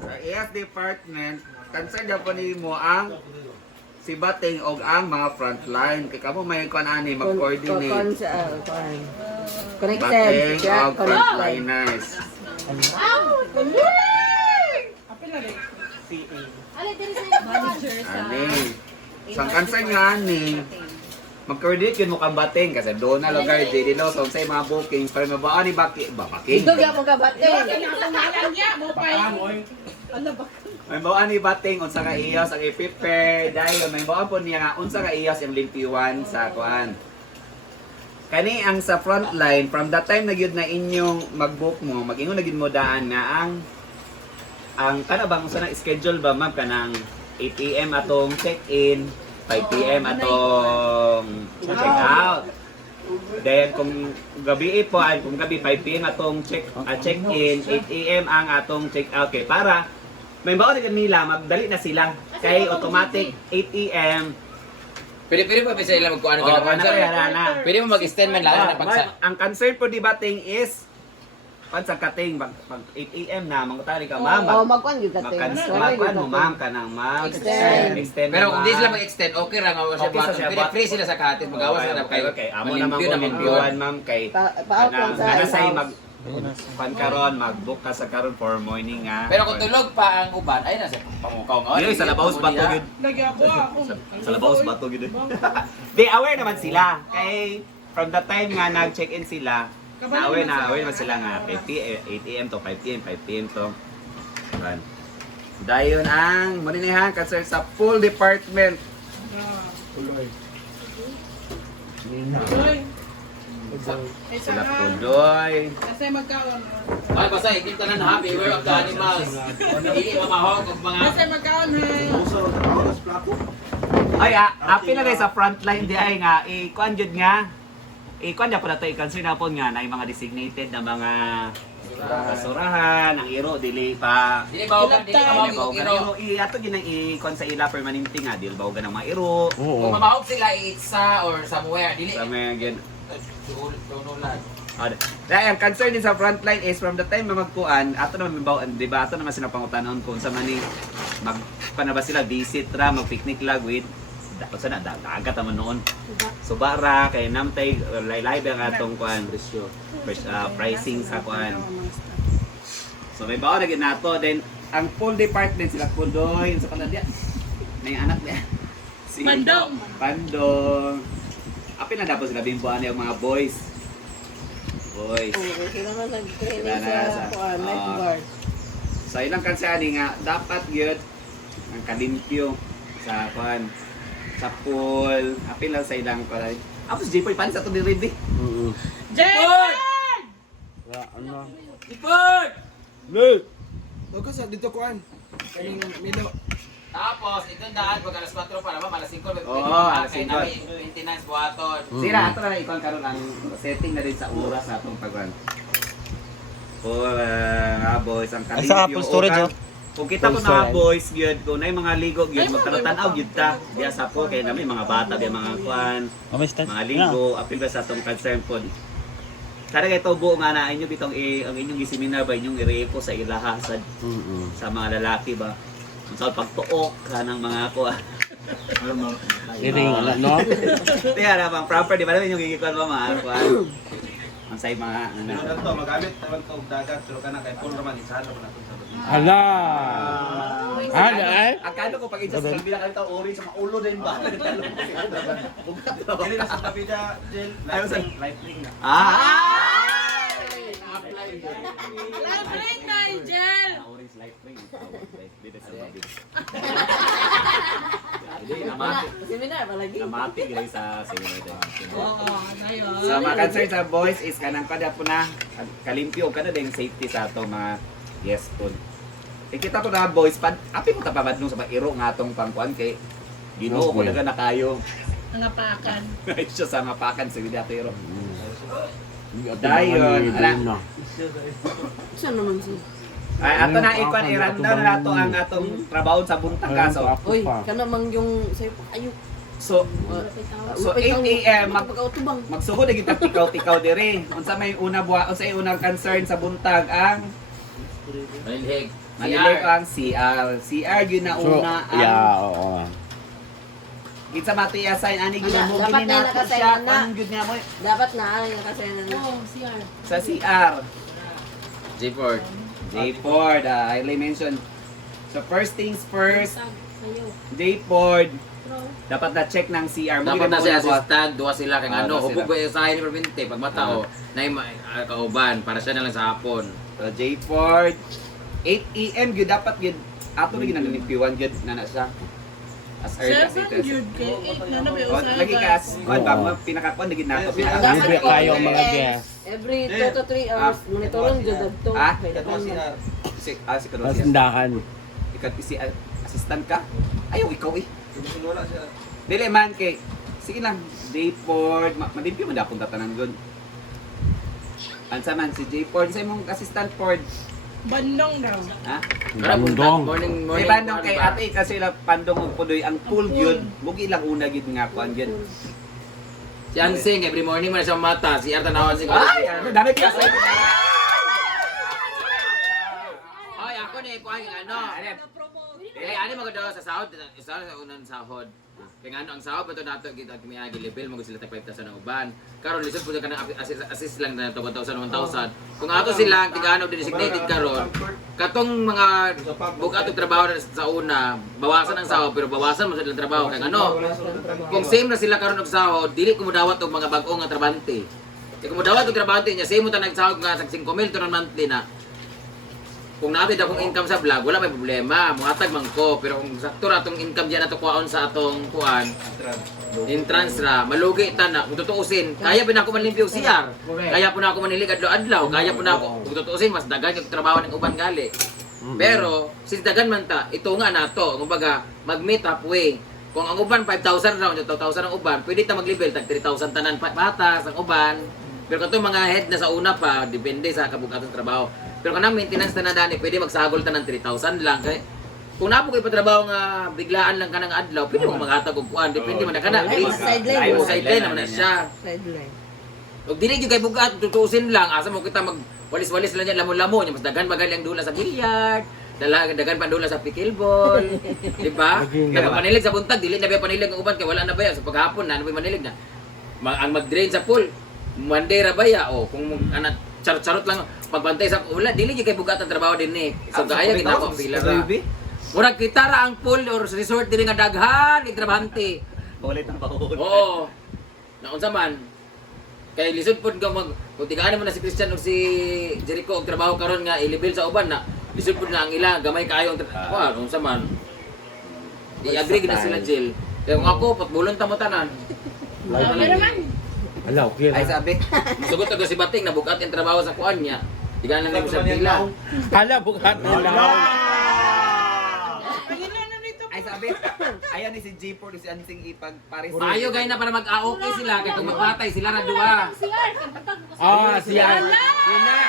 Sa iyas department, concern daw po nimo ang si Bating og ang mga frontline. Kay kamo may kuan ani mag-coordinate. Connected. Bating Yeah, og frontliners. Ani. Sang concern nga ani. Mag-coordinate yun mo kang Bating kasi doon na lugar di no so say mga bookings para mabaan ni Baking. Ito gyapon ka bate. May bawaan ni Bating unsa ka iyos ang i-prepare dahil may bawaan po niya nga unsa ka iyos yung limpiwan sa kuan. Kani ang sa frontline from that time na gyud na inyong mag-book mo, mag-ingon na gyud mo daan nga ang kana bang unsa na schedule ba ma'am kanang 8 AM atong check-in, 5 PM atong check-out. Then kung gabi po ay kung gabi 5 PM atong check-in, 8 AM ang atong check-out kay para may baon na nila magdali na sila kay automatic 8 AM. Pwede pa sa ilang magkuhan Oh, na. Pwede mo mag-extend man lang na pagsa. Ang concern po di Bating is sa kating pag 8 AM na mangutari ka ma'am. Oh, magkuan gyud ka te. Magkuan mo ma'am kanang extend. Pero kung di sila mag-extend, okay lang ako siya. Okay sa siya, Pwede free sila sa kahatin. Mag-awas na kayo. Okay, amo naman ko limpiwan ma'am kay Pa-out sa ana say mag karon mag-book ka sa karon for morning nga. Pero kung tulog pa ang uban, ay nasa pamukaw nga. Dili sa labaw bato gyud. Sa labaw bato gyud. They aware naman sila kay from the time nga nag-check-in sila, aware naman sila nga 8 AM to 5 PM, 5 PM to. Kan. Dayon ang maninihan concern sa full department. Sila Pudoy. Kasi magkaon. Ay, basta ikita na na happy. Beware of the animals. Hindi mamahog ang mga... Kasi magkaon Ay, api na guys sa frontline di ay nga ikuan jud nga. Ikuan na pala to i-consider na po nga na yung mga designated na mga basurahan, ang iro dili pa Dili bawagan, dili mamahog ang iro. Ato ginang i-kon sa ila permanente nga dili bawagan ang mga iro. Kung mamahog sila itsa or somewhere, dili. Sa mga gen Tunulan. dahil ang concern din sa frontline is from the time na magkuan, ato naman may di ba ato naman sila pangutanon kung sa mani magpanaba sila visit ra, mag-picnic lag with dapat sana dagat naman noon. So bara kay namtay live ang atong kuan pricing sa kuan. So may bawa na gid nato then ang full department sila Pudoy sa kanadya. May anak niya. Si Pandong. Apil na dapat sila bimbuan yung mga boys. Sila man nag-training Sila na sa kuan, lifeguard. So ilang kansani nga dapat gyud ang kalimpyo sa kuan sa pool. Apil lang sa ilang kuan. Apos Jipoy pan sa to ni Rindy. Jen! Ipod! Huwag sa dito kuan. Kaning Milo. Tapos, itong daan, pag alas 4 pa naman, alas 5. Oo, alas 5. Kaya namin maintenance buhaton. Sira ato na ikon karon ang setting na din sa oras sa atong pagkuan. Pool nga boys ang kalimpyo. Sa Apple storage, oh. Kung kita ko na boys gyud kung nay mga ligo gyud magtanong-tanaw gyud ta. Diya sa po kay nami mga bata diya mga kuan. Mga ligo, apil ba sa atong concern pod. Kada kay tubo nga na inyo bitong ang inyong giseminar ba inyong irepo sa ilaha sa mga lalaki ba. Kung sa pagtuok kanang mga kuan. Iring wala no. Tiya na bang proper di ba namin yung gigikuan ba mga kuan. Ang say mga ano. to magamit naman to og dagat pero kana kay full raman isalo na to sa Hala. Ay. Akala ko pag isa sa bila kanita ori sa maulo din ba. Dili na sa tabida gel. Ayaw sa light ring na. Lamig, Nigel! Orange light ring. Dito sa babi. Hindi, namati. Seminar ba lagi? Namati gilay sa seminar. Oo, na yun. So, mga concern sa boys is kanang kada po na kalimpyo kada din safety sa ato mga yes po. Kita ko na boys, api mo tapabad nung sa iro nga atong pangkuan kay Ginoo ko daga na kayo. Nangapakan. Ay siya sa ngapakan sa video pero. Dayon, ala. Saan naman siya? Ay ato na ikon iranda na nato ang atong trabaho sa buntag kaso. Uy, kana mang yung sa'yo pa kayo. So 8 AM Magpag-autobang. magsuhod na kita tikaw-tikaw dire. Unsa may una unsa may unang concern sa buntag ang Manilhig. Manilip ang CR. CR yun na So, una ang... yeah, oo. Kita matiya sign ani gyud mo Dapat gini na na nakasign siya na. ang gyud nga mo Dapat na ay kasi na. Oh, CR. sa CR. J-Ford. J-Ford, I only mentioned. So first things first, Sayo. J-Ford, Bro. dapat na check ng CR mo. Dapat na si assistant, duwa sila kay Ah, ano, duwa hubog sila. ba sa ni Provinte pag matao, na kauban para siya na lang sa hapon. So J-Ford, 8 AM gyud dapat gyud ato rin ginanimpiwan gyud na siya. As early as 7 it is. Jude kay 8 na nabi Oh, lagi ka as kuan ba mo pinakakuan lagi nato Dapat Libre ko kayo mga every- guest. Every 2 to 3 hours monitoron jud adto. Ah? Kay dapat man. Si Sa Kadosia. sindahan. Ikaw si assistant ka? Ayaw ikaw eh. Dili man kay sige lang, J-Ford, malimpyo man dapon tatanan gud. Ansa man si J-Ford sa imong assistant Ford, Bandong daw. ha? Bandong. Morning, May morning. bandong kay ate kasi la pandong ug pudoy ang pool gyud. Bugi lang una gyud nga kuan gyud. Si Ansing, every morning mo na siya mata. Si Arta nawan si Ay, ano dami ka sa. Ay, ako na ikuha yung ano. Eh, ano mga daw sa sahod? Isa sa unang sahod. Kaya nga ano, ang sahod pa ito nato, kita kumiyagi level, mag sila tag 5,000 ng uban. Karon lisod po ka ng assist lang na ito, 1,000, 1,000. Kung ato sila, tigano din designated karon, katong mga bugatong trabaho na sa una, bawasan ang sahod, pero bawasan mo silang trabaho. Kaya ano, kung same na sila karon og sahod, dili ko mudawat og mga bag-ong nga trabante. Kaya kung mudawat og trabante niya, same mo ta nagsahod nga sa 5,000 to monthly na. Kung natin akong income sa vlog, wala may problema. Muhatag man ko. Pero kung sakto ra atong income diyan ato kuhaon sa atong kuan, entrance ra, malugi ta na. Kung tutuusin, kaya pa na ako manlimpyo CR. Kaya po na ako manilig adlaw-adlaw. Kaya po na ako, kung tutuusin, mas dagan yung trabaho ng uban gali. Pero, since dagan man ta, ito nga nato. Kumbaga, mag-meet halfway. Kung ang uban 5,000 round, 2,000 ang uban, pwede ta mag-level, tag 3,000 tanan patas ang uban. Pero kung itong mga head na sa una pa, depende sa kabukatong trabaho. Pero kanang maintenance na nadani, pwede magsagol ta ng 3,000 lang. Kaya, kung napo kayo patrabaho nga biglaan lang ka ng adlaw, pwede mo maghatag og kuan. Depende man na kana. Ay, sideline. Ay, sideline naman na siya. Sideline. Og dili gyud kay bugat tutusin lang, asa mo kita mag walis-walis lang yan lamon-lamon, mas dagan bagal ang dula sa billiard. Dagan pa dula sa pickleball, di ba? Nagpapanilig sa buntag, dili na ba panilig ang uban kay wala na ba yan. So paghapon na, ano ba manilig na? Ang mag-drain sa pool, Monday ra ba ya? O kung ana charot lang pagbantay sa wala dili gyud kay bugat ang trabaho din ni. So gaya ginako pila ra. Murag kita ra ang pool or resort diri nga daghan itrabahante. Ulit ang paulit. Oo. Naunsa man. Kay lisod pod ka mag kung tigaan mo na si Christian o si Jericho og trabaho karon nga i-level sa uban na lisod pod na ang ila gamay kaayo ang trabaho. Unsa man. I-agree na sila Jill. Kaya kung ako patbulon ta mo tanan. Pero man. Ala, okay Ay na. sabi. Sugot ako si Bating na bugat yung trabaho sa kuan niya. Tigaan lang mo sa pila. Ala, bukat na lang. Ay sabi. Ayaw ni si J-Ford si Ansing ipagpares. Maayo gay na para mag-okay sila kay kung magpatay sila na duha. Ah, siya. Yun na.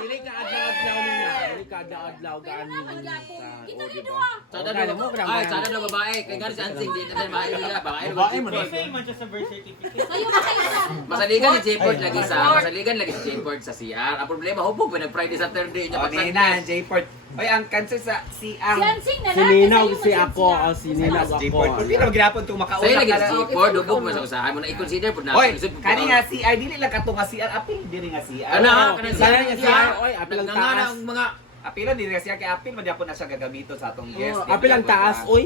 Dili ka adlaw-adlaw nila. Dili ka adlaw-adlaw gaano nila sa o di ba? Sada daw ay sada daw babae kay gani si Ansing di na maayo nila babae mo. Masaligan ni J-Ford lagi sa masaligan lagi si J-Ford sa CR. Ang problema hubog pa nag Friday Saturday niya O pag nina, J-Ford. Oy, ang cancer sa CR. Sininaw si ako, sininaw ako. J-Port. Kung hindi ginapan itong makauna Sa'yo lagi ka si na. J-Ford hubog mo sa usahan mo na i-consider po na. Oy, kani nga CR, dili lang kato nga CR, apil dili nga CR. Ano ha? Sana Kanang nga CR. CR, oy, apil ang Nangangana taas. ang mga Apil dili nga CR, kay apil man po na siya gagamito sa atong guest. Apil ang taas, oy.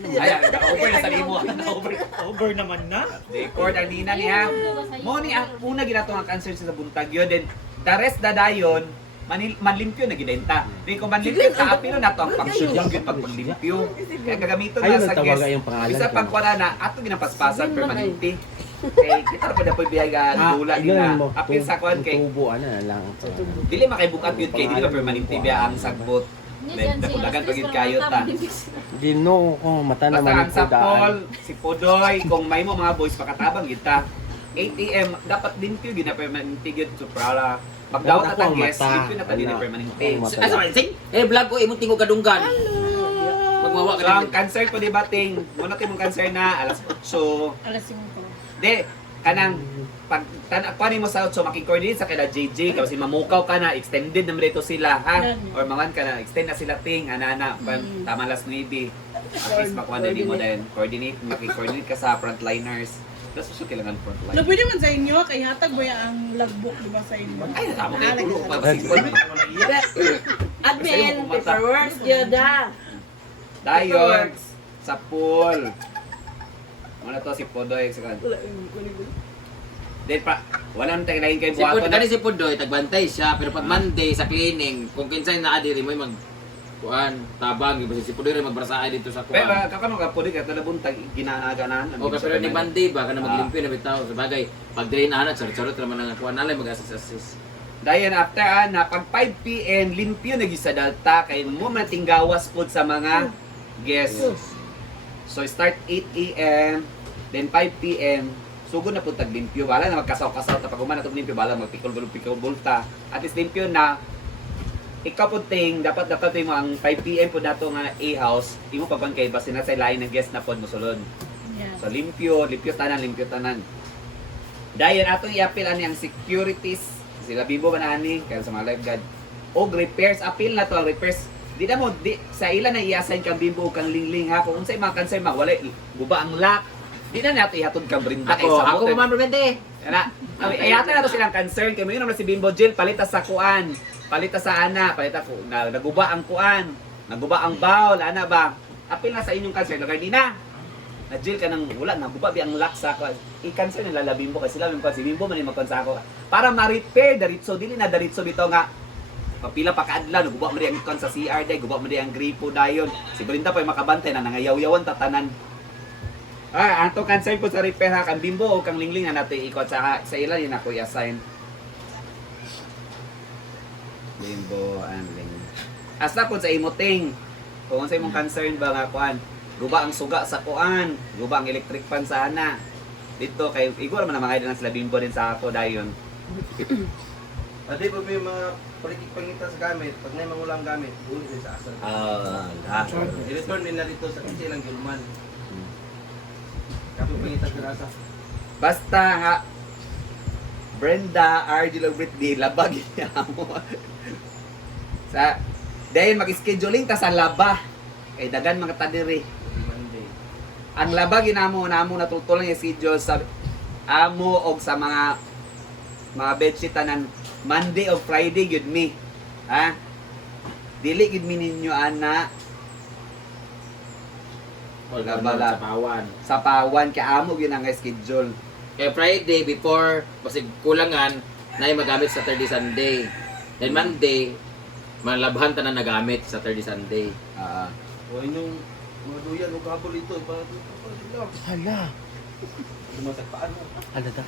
Ay, over na sa limo. Over. Over naman na. J-Port, ang nina niya. Mo ni ang una ginato nga cancer sa buntag yun. Then, the rest dadayon, manlimpyo na gidenta. Di ko manlimpyo ka apilo na to ang function yung pag manlimpyo. Kaya gagamito na Ayun sa ang tawaga guest. yung pangalan Bisa ko. pang kwara na ato ginapaspasan permanente. Kay kita pa na po biyay ga dula nila. Apil sa kwan kay Tubo, ano na lang. dili makaibukat yun kay dili pa permanente biya ang sagbot. Dagan pagid kayo ta. Gino ko, mata Basta naman ang sa ko Paul, daan. si Podoy, kung may mo mga boys pakatabang kita. 8 AM dapat limpyo gina permanente gyud so para pagdawat Ako at ang ang guest, mata. limpyo na ta dili Ano? permanente. Ako ang mata. Asa man sing? Eh vlog ko imong tingog kadunggan. Magmawa So ka ang cancer ko di bating, muna mong cancer na alas 8. Alas 5. De, kanang pag tanakpan mo sa so makikoordinate sa kila JJ kasi mamukaw ka na extended naman dito sila ha Yan. or maman ka na extend na sila ting ana tama las 9 at least makuha na din mo din coordinate makikoordinate ka sa frontliners tapos so kailangan Na frontline pwede man sa inyo, kay hatag ba ang logbook, di ba sa inyo? ay tama kayo tulo pa simple Admin, Sa'yo, kumata. paperwork, Yoda. dayon sa pool ano to si Podoy sa then pa wala nang tayo kay Si buhaton Pud, kani si Pudoy, tagbantay siya, pero pag Monday sa cleaning, kung kinsay na adiri mo mag kuan, tabang, si Pudoy rin magbrasaay dito sa pero kuan. kakano ka Podoy ka tada buntag ginaaganaan O pero ni Monday ba kana maglimpyo na bitaw sa bagay. Pag dili na ana charot naman ang kuan nalay mag-assist. dayon after na pag 5 PM limpyo na gyud sa Delta kay mo man tinggawas pod sa mga guests. So start 8 AM then 5 PM sugod na po tag limpyo bala na magkasaw-kasaw ta pag umana tog limpyo bala magpikol bulta at least limpyo na ikaw po ting dapat mo ang 5 PM po dato nga A-house imo pagban kay basta na sa lain ng guest na pod mosulod Yeah. so limpyo tanan dayon atong i-appeal ani ang securities sila bibo man ani kaya sa mga lifeguard og repairs appeal na to ang repairs di na mo di sa ila na i-assign kang bimbo o kang lingling ha kung unsay mga concern wala guba ang lock di na nato ihatod kang brinda Ako man prevente. Ana, ayata na to silang concern kay mo naman si Bimbo Jill palita sa kuan, palita sa ana, palita ko naguba ang kuan, naguba ang bowl, ana ba? Apil na sa inyong concern, lugar di na. Na Jill ka nang wala naguba bi ang lock sa kuan. I-cancel nila la Bimbo kasi sila Bimbo si Bimbo man ni magkon sa ako para ma-repair diretso dili na diretso bitaw nga papila pa kaadlaw naguba man di ang kuan sa CR day, guba man di ang gripo dayon. Si Brenda pa makabantay na nangayaw-yawan tatanan. Ato concern po sa repair ha, kang Bimbo o kang Lingling na natin ikot sa ila yun ako i-assign. Bimbo and Lingling. Asa po sa imoting, kung sa imong concern ba nga kuan, guba ang suga sa kuan, guba ang electric fan sa ana. Dito kay igor man na mga idol sila Bimbo din sa ako dayon. Adi po may mga pangitas sa gamit, pag may mangulang gamit, ulit din sa asal. I-return nila dito sa kasi lang gulman. Kapag pangitas sa asa. Basta nga Brenda, Argel o Britney, labag niya mo. Sa dahil mag-scheduling ta sa laba. Kay dagan mga tadiri. Monday. Ang laba ginamo namo natutulan yung schedule sa amo og sa mga bedsheet tanan Monday o Friday gyud mi. Ha? Dili gyud mi ninyo ana Wala Bala. sa pawan. sa pawan kay amo gyud ang schedule. Kaya Friday before basig kulangan na magamit sa Saturday Sunday. Then Monday malabhan tanan nagamit sa Saturday Sunday. O inyong mga duyan o kabol ito. Para Hala. Dumasagpaan mo. Hala ta.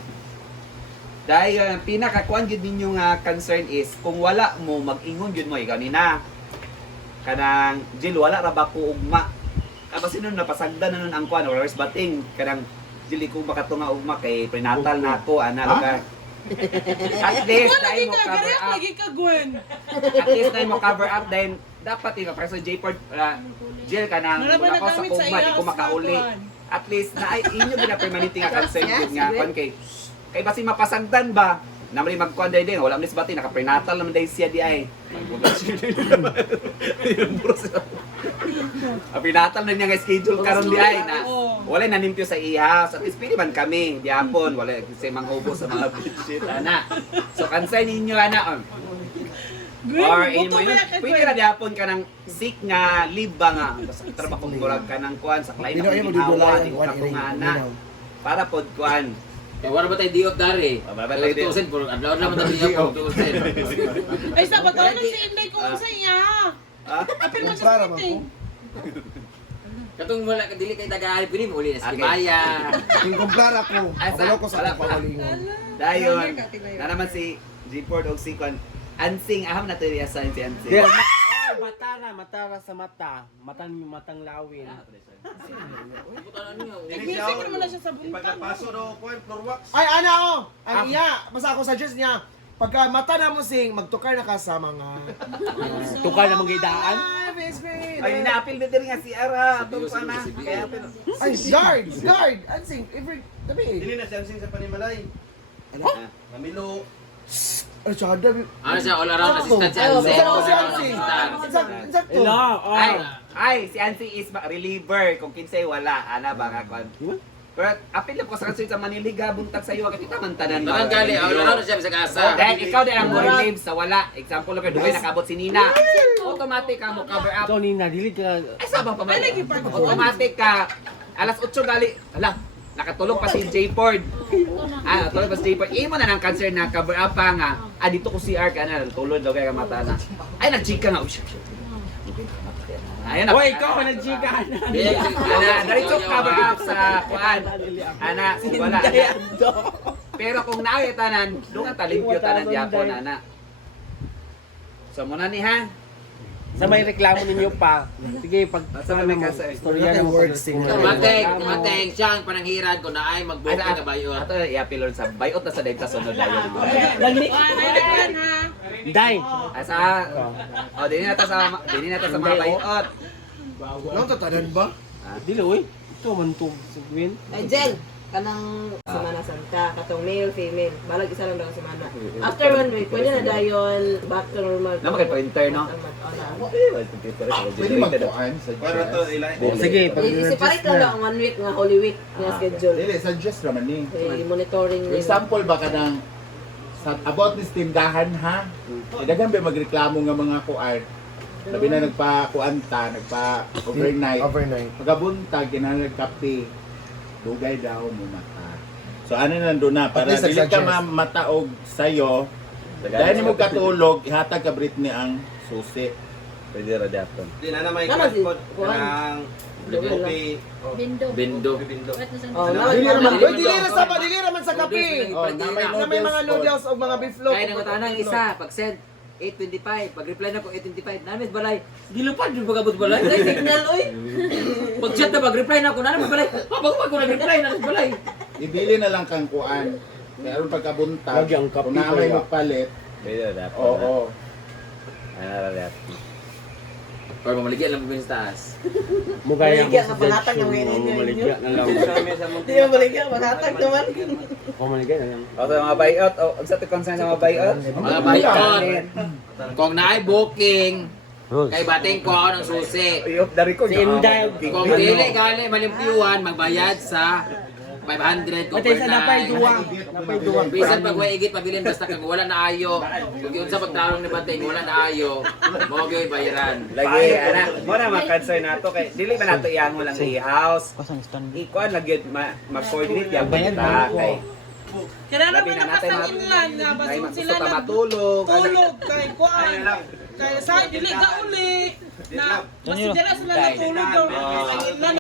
Dahil ang pinakakuan gyud ninyo nga concern is kung wala mo mag-ingon gyud mo ikaw nina. Kanang Jill wala ra ba ko ugma. Kasi nun napasagda na nun ang kuan or bating kanang Jill ko makatunga ugma kay prenatal na ako ana lugar. At least Wala dahil lagi mo ka, cover gari up. lagi ka, Gwen. At least dahil mo cover up dahil dapat ikaw para sa J-Port Jill ka nang Wala ba wala ko sa nagamit sa ugma di ko iya, makauli. Oscar, At least na inyo gina permanente nga concern gyud nga kuan kay basi mapasagdan ba namri magkuan day din wala man sa bati naka prenatal naman day siya di ay prenatal na niya nga schedule karon di ay na wala nanimpyo sa iya sa least pili man kami di hapon wala kasi manghubo sa mga shit ana so concern ninyo ana Gwen, or buto in mo na ka, pwede Gwen. na di hapon ka ng sick nga leave ba nga basta trabaho murag ka ng kuan sa client Hindi na kayo ang ginawa magdudulayan, di kuan, ka nga iring, ana para pod kuan Kaya wala ba tayo di off dari? Wala ba tayo di off? Tusin po, adlaw naman tayo di off tusin. Ay, sa bato na si Inday ko sa iya. ah Apil mo Para sa ba meeting. Katong wala ka dili kay taga-ari pini mo uli na si Okay. Maya. Yung kumpara ko, kabalo ko sa Wala. kapawalingon. dayon na naman si G-Port og si kuan Ansing aham na to i-assign si Ansing Ay, matara sa mata. Matang lawin. Nag-music naman na siya sa buntag. Pagkapaso daw ko, floor wax. Ay, ano? Ang iya, basta ako suggest niya, pagka mata na mo sing, magtukar na ka sa mga... Tukar na mga idaan. Best friend. ay naapil na din nga si Ara atong sana kaya Ay, guard! Guard! Ansing, every... Tabi. Dili na siya sa panimalay. Mamilo. Ay, tsada. Ano siya, all around assistant si Ayaw, Anse. pero All si around Anse. assistant. Exacto. Ila, Ay, si Ansi is reliever. Kung kinsay wala, ana ba nga kwan. Pero apil lang ko sa kansuy sa Maniliga, buntag sa iyo, kasi taman tanan. Tanan gali, all around siya sa kasa. Dahil ikaw din ang mo relieve sa wala. Example lang kayo, dugay nakabot si Nina. Automatic ka mo cover up. ikaw Nina, dili ka. Ay, sabang pa man. Automatic ka. Alas 8 gali. Hala, nakatulog pa si J Ford. Natulog pa si J Ford. Imo na ng cancer na cover up pa nga. Dito ko CR ka na. Tulog daw kaya ka mata na. Ay, nag-chika nga. Ayun na. Hoy, ikaw ka nag-chika na. Diretso cover up sa kuan. Ana, wala. Pero kung naay tanan, doon ka talimpyo tanan diapon ana. So muna ni ha. Sa may reklamo ninyo pa. Sige, pag Sa may kasi. istorya na mo Mateng siya ang pananghiran ko na ay mag-book ka bayot. Ato i-apilon sa bayot na sa dayta sunod dayon. Naglan ha. Day. Asa dinhi na ta sa mga bayot. Nang tatanan ba? Dili, oy. Ito man to. Sigwin. Ay, Jen, kanang Semana Santa, katong male, female, balag isa lang daw ang semana. After 1 week, pwede na dayon back to normal. Na makay printer no. Pwede magkuhan sa Para to ilay. Sige, pag Separate lang ang 1 week nga Holy Week nga schedule. Dili, suggest naman ni. Monitoring For nila. example ba ka ng about this tindahan ha? Dagan ba magreklamo nga mga kuan? Labi na nagpa-kuanta, nagpa-overnight. Overnight. Pagkabuntag, kinahanglan kape. Dugay daw mo mata. So ano nandun na, para At least dili ka suggest. mataog sa'yo, dahil mo katulog, ihatag ka Britney ang susi. Pwede ra dapat. Di na may Naman si code Juan. ng Lupi. Bindo. Bindo. Oh, Dili naman. Dili Uy, dili naman sa kape. Oh, na may Na may mga noodles o mga beef loaf. Kaya nang tanang isa, pag-send 8:25, pag-reply na ko 8:25, namin balay. Gilupad yung pagabot balay. Dahil signal oy. Pag-chat na pag-reply na ko namin balay. Pag ko nag-reply na balay. Ibili na lang kang kuan. Meron pagkabuntag, Lagi ang kape kung na may kaya. magpalit, Pwede ra dapat. oo. Ana ra dapat. Or mamaligyan lang mo sa taas. mugaya Maligya ka palatag yung ngayon ninyo. Maligya na lang. Hindi mo baligya, matatag naman. Maligya na lang. O sa mga bayot, ang sa concern sa mga bayot. Mga bayot. Kung naay booking, kay bating ko ako ng susi. Uyop dari ko. Si Inday. Kung dili gali malimpyuhan, magbayad sa 500 ko per night. Napay duwa. Bisan pag way igit pabilin basta kag wala na ayo. Kung yun sa pagtarong ni Bating wala na ayo, mo gyud bayaran. Lagi ana, mo na ma-concern nato kay dili ba nato iyango lang sa i-house. Ikuan lagi ma-coordinate yang kita kay Kailangan labi naman na natin nakasanginlan nga kay basun gusto sila ka na matulog. tulog kay kuan. Kaya sa dili ka uli. Na, mas sila natulog daw.